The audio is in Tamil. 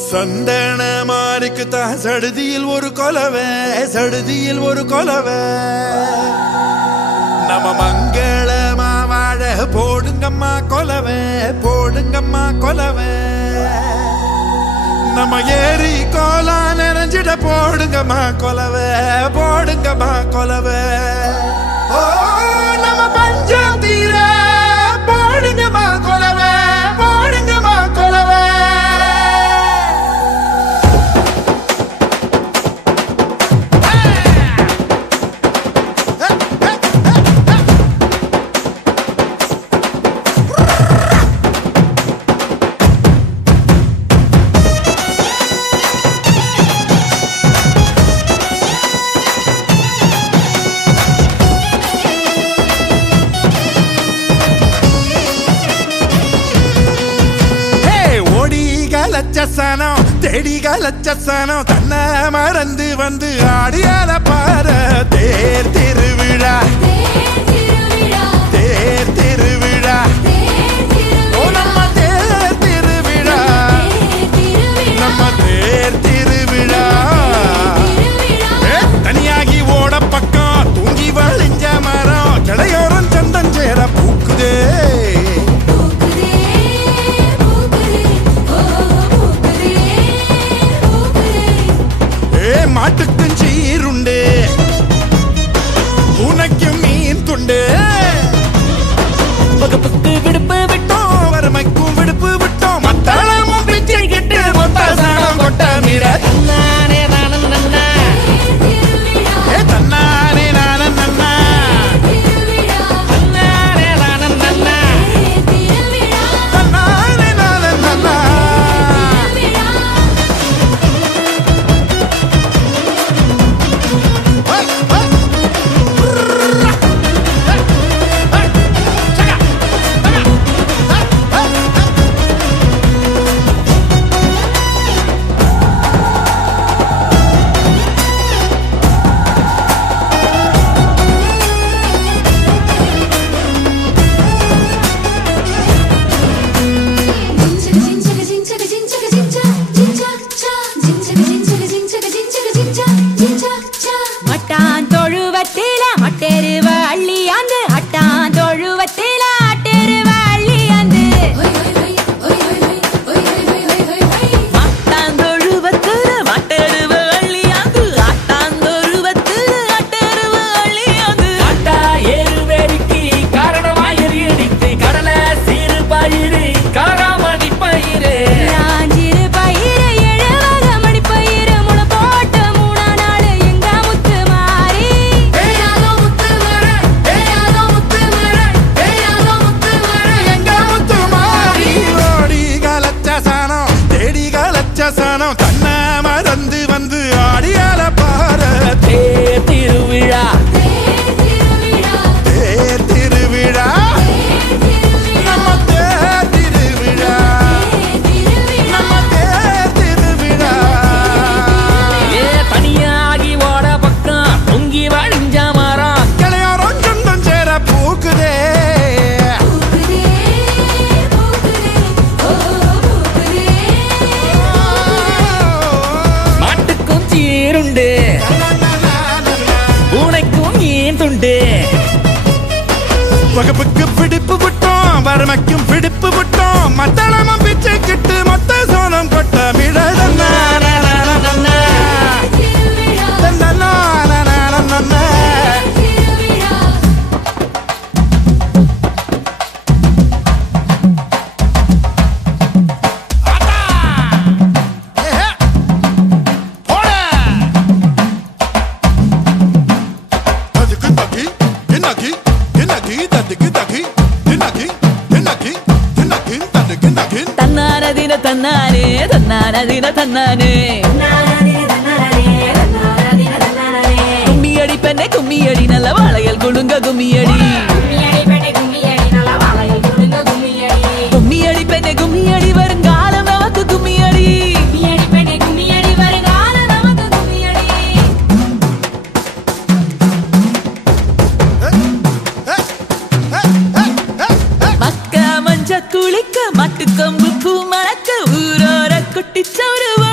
சந்தன மாறிக்குத்தா சடுதியில் ஒரு கொலவை சடுதியில் ஒரு கொலவை நம்ம மங்களமா வாழ போடுங்கம்மா கொலவை போடுங்கம்மா கொலவை நம்ம ஏரி கோலா நிறைஞ்சிட போடுங்கம்மா கொலவை போடுங்கம்மா கொலவை ஓ நம்ம பஞ்சம் தீர போடுங்கம்மா கொலவை போடுங்கம்மா கொலவை லட்சசனம் தேடிக லட்சசனம் தன்னை மறந்து வந்து ஆடியால பார தேர் திருவிழா தேர் திருவிழா ஓ நம்ம தேர் திருவிழா நம்ம தேர் திருவிழா தனியாகி ஓட பக்கம் தூங்கி வழிஞ்ச மரம் கிளையோரம் சந்தஞ்சேர பூக்குதே மாட்டுக்கும் சீருண்டு உனக்கும் மீன் துண்டு வகுப்புக்கு விடுப்பு விட்டோம் வறுமைக்கும் விடுப்பு விட்டோம் மத்தாளமும் பிச்சை கிட்டு மொத்த சாணம் கொட்ட மீற தன்னானே நானும் நன்னா தன்னானே நானும் நன்னா தன்னானே நானும் நன்னா தன்னானே நானும் நன்னா தன்னை மறந்து வந்து ஆடியால பார தேர் திருவிழா தேர் திருவிழா நம்ம தேர் திருவிழா நம்ம தேர் திருவிழா தனியாகி ஓட பக்கம் பொங்கி வழிஞ்ச மரம் கிளையோரம் சொந்தம் சேர பூக்குதே உனக்கும் ஏன் துண்டு வகுப்புக்கு பிடிப்பு விட்டோம் வறுமைக்கும் பிடிப்பு விட்டோம் மத்தளமும் பிச்சை கிட்டு மொத்த சோனம் கொட்ட மிட தன்னானே தன்னானே தன்னானே கும்மியடி பெண்ணே கும்மியடி நல்ல வாழையல் குழுங்க கும்மியடி கும்மியடி பெண்ணே கும்மியடி வருங்காலம் நமக்கு கும்மியடி மக்க மஞ்ச குளிக்க மட்டுக்கம்பு பூ மணக்க ஊரோர குட்டிச்சவரு